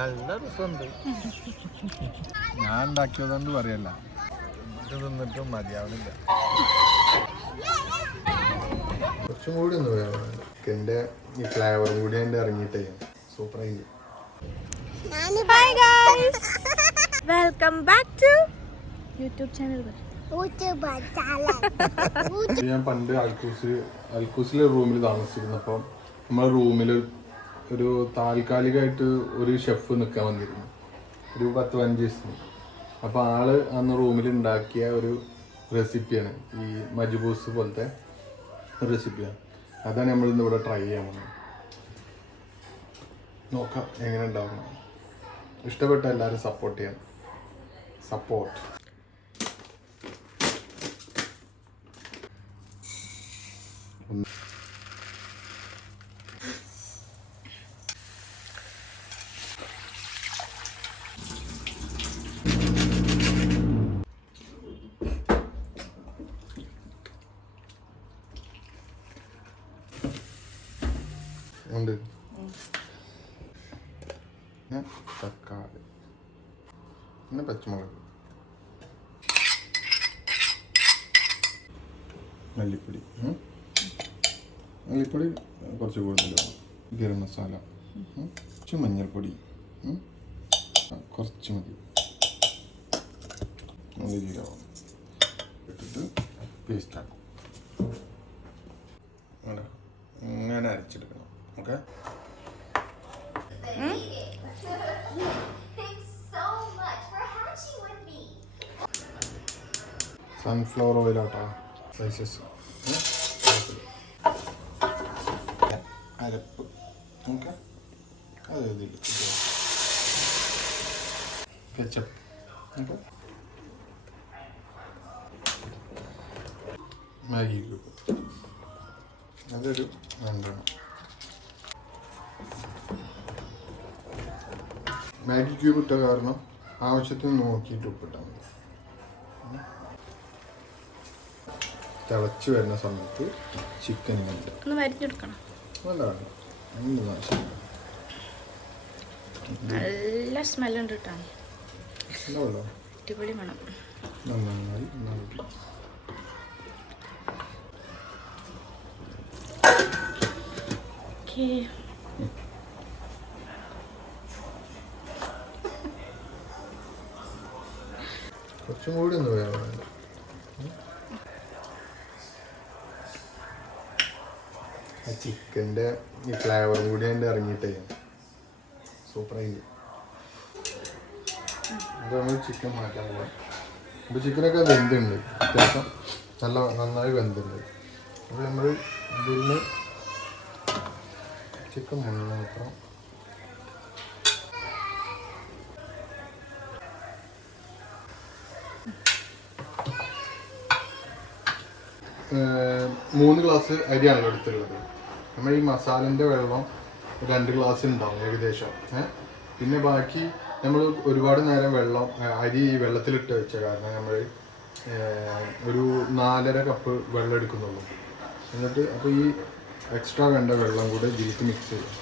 നല്ല രസമുണ്ട് ഞാൻ ഉണ്ടാക്കിയതുകൊണ്ട് പറയല്ല. ഇത് തിന്നിട്ടും മതിയാവണില്ല. കുറച്ചും കൂടി ഒന്ന് വേണം. എന്റെ ഈ ഫ്ലേവറും കൂടി എന്റെ ഇറങ്ങിയിട്ടേ. സൂപ്പറായി. Guys welcome back to YouTube channel. ഞാൻ പണ്ട് അൽക്കൂസ് അൽക്കൂസിലെ റൂമിൽ താമസിച്ചിരുന്നു. അപ്പം നമ്മളെ റൂമിൽ ഒരു താൽക്കാലികമായിട്ട് ഒരു ഷെഫ് നിൽക്കാൻ വന്നിരുന്നു. ഒരു പത്ത് പതിനഞ്ച് ദിവസത്തിന്. അപ്പോൾ ആൾ അന്ന് റൂമിൽ ഉണ്ടാക്കിയ ഒരു റെസിപ്പിയാണ് ഈ മജ്ബൂസ് പോലത്തെ റെസിപ്പിയാണ് അതാണ് നമ്മൾ ഇന്ന് ഇവിടെ ട്രൈ ചെയ്യാൻ പോകുന്നത് നോക്കാം എങ്ങനെ ഉണ്ടാവും ഇഷ്ടപ്പെട്ട എല്ലാവരും സപ്പോർട്ട് ചെയ്യണം. സപ്പോർട്ട് ഉണ്ട് പിന്നെ തക്കാളി. പിന്നെ പച്ചമുളക്. മല്ലിപ്പൊടി. മല്ലിപ്പൊടി കുറച്ച് കൂടുതൽ ഗരം മസാല. കുറച്ച് മഞ്ഞൾപ്പൊടി. കുറച്ച് മതി. നല്ല ജീരകം ഇട്ടിട്ട് പേസ്റ്റ് ആക്കും. അങ്ങനെ അരച്ചെടുക്കണം. ഓക്കെ? സൺഫ്ലവർ ഓയിൽ ആട്ടോ. സ്ലൈസസ് അരപ്പ്. ഓക്കെ അത് കെച്ചപ്പ് മാഗി ക്യൂബ് അതൊരു രണ്ടെണ്ണം. മാഗി ക്യൂബ് ഇട്ട കാരണം ആവശ്യത്തിന് നോക്കിയിട്ട് ഉപ്പിട്ടാൽ മതി തിളച്ച് വരുന്ന സമയത്ത് ചിക്കൻ ഇങ്ങനെ ഒന്ന് വരിഞ്ഞെടുക്കണം. നല്ലതാണ് നല്ല ആവശ്യം നല്ല സ്മെല്ലുണ്ട് കേട്ടോ ഉണ്ടാവല്ലോ അടിപൊളി മണം. നന്നായി നന്നായി. ഓക്കേ. കുറച്ചും കൂടി ഒന്ന് വേണം ആ ചിക്കന്റെ ഈ ഫ്ലേവറും കൂടി അതിന്റെ ഇറങ്ങിയിട്ടേ. സൂപ്പറായി. അപ്പോൾ നമ്മൾ ചിക്കൻ മാറ്റാൻ പോകാം അപ്പോൾ ചിക്കനൊക്കെ വെന്തുണ്ട്. അത്യാവശ്യം നല്ല നന്നായി വെന്തുണ്ട്. അപ്പോൾ നമ്മൾ ഇതിൽ ചിക്കൻ മാത്രം മൂന്ന് ഗ്ലാസ് അരിയാണ് എടുത്തിട്ടുള്ളത്. നമ്മൾ ഈ മസാലന്റെ വെള്ളം രണ്ട് ഗ്ലാസ് ഉണ്ടാവും ഏകദേശം. പിന്നെ ബാക്കി നമ്മൾ ഒരുപാട് നേരം വെള്ളം അരി വെള്ളത്തിലിട്ട് വെച്ച കാരണം നമ്മൾ ഒരു നാലര കപ്പ് വെള്ളം എടുക്കുന്നുള്ളൂ. എന്നിട്ട് അപ്പോൾ ഈ എക്സ്ട്രാ വേണ്ട വെള്ളം കൂടെ ഇതിലേക്ക് മിക്സ് ചെയ്യും.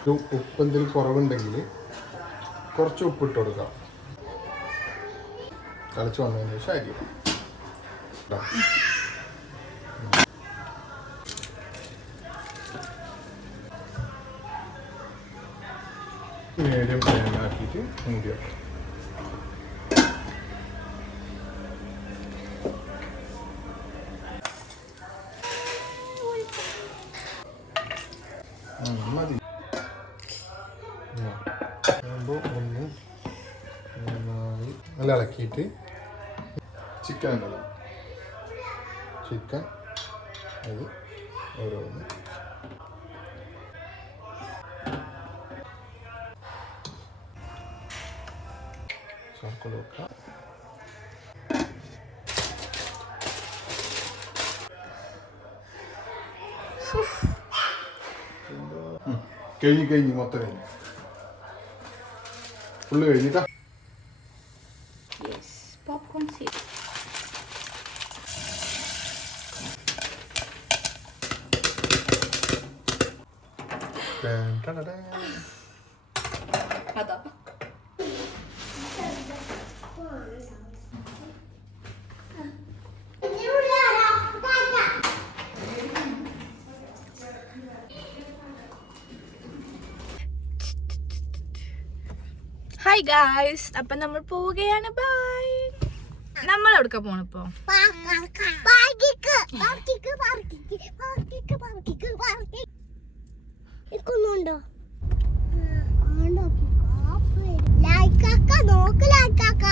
ഒരു ഉപ്പ് എന്തെങ്കിലും കുറവുണ്ടെങ്കിൽ കുറച്ച് ഉപ്പിട്ട് കൊടുക്കാം. കളിച്ച് വന്നതിന് ശേഷം അരി. മീഡിയം ഫ്ലെയിമിലാക്കിയിട്ട് മൂടി വെക്കാം മതി ഒന്ന് നന്നായി നല്ല ഇളക്കിയിട്ട് ചിക്കൻ ഉണ്ടല്ലോ ചിക്കൻ. അത് ഓരോന്ന്. സർക്കിൾ വെക്കാം. കഴിഞ്ഞ് കഴിഞ്ഞ് മൊത്തം കഴിഞ്ഞ്. ഫുള്ള് കഴിഞ്ഞിട്ടാ ഹായ് ഗായ്സ് അപ്പൊ നമ്മൾ പോവുകയാണ്. ബൈ നമ്മൾ എവിടക്ക പോണിപ്പോ ഇരിക്കുന്നുണ്ടോ ലൈക്കാക്ക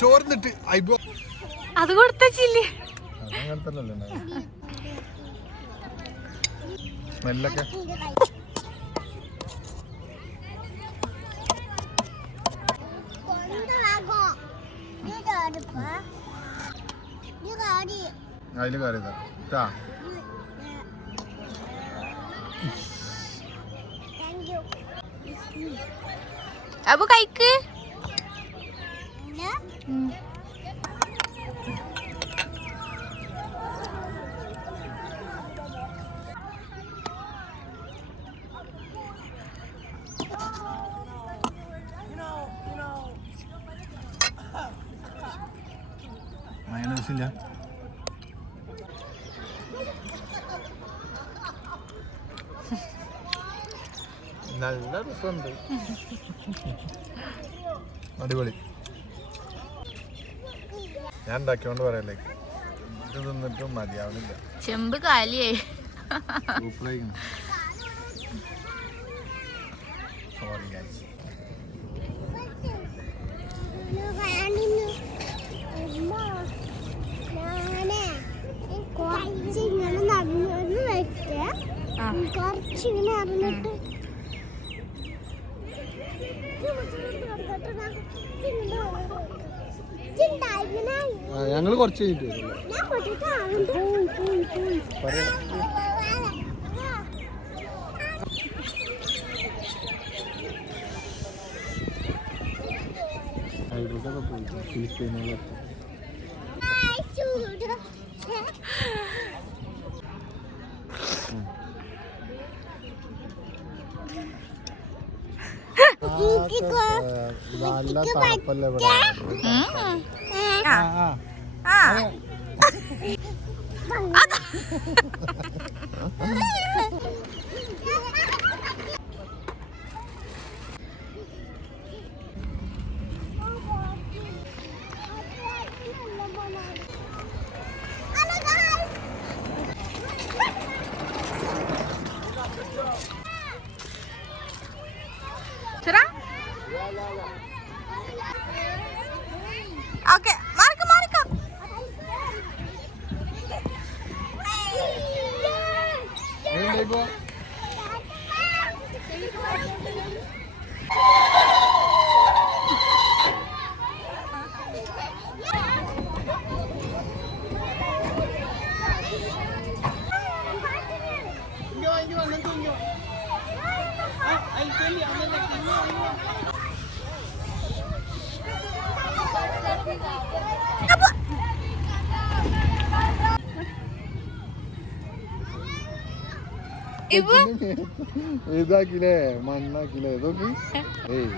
ചോർന്നിട്ട്. അത് കൊടുത്തില്ലേ സ്മെല്ലൊക്കെ. അതിൽ കയറി തരാം ട്ടാ. അപ്പൊ കൈക്ക് നല്ല രസമുണ്ട്. അടിപൊളി. ഞാൻ ഉണ്ടാക്കിയോണ്ട് പറയല്ലേ ഇത് തിന്നിട്ടും മതിയാവുന്നില്ല. ചെമ്പ് കാലിയേ സൂപ്പറായിരിക്കും സോറി ഗൈസ് ഞങ്ങൾ കുറച്ച് കഴിഞ്ഞിട്ട് ഫിലിപ്പീനുകളൊക്കെ നല്ല തണുപ്പല്ലേ ഇവിടെ ആ ആ ആ ചെറാ ഓക്കെ മാറിക്ക ഇതാക്കില്ലേ മണ്ണാക്കില്ലേ ഇതൊക്കെ? ഏയ്.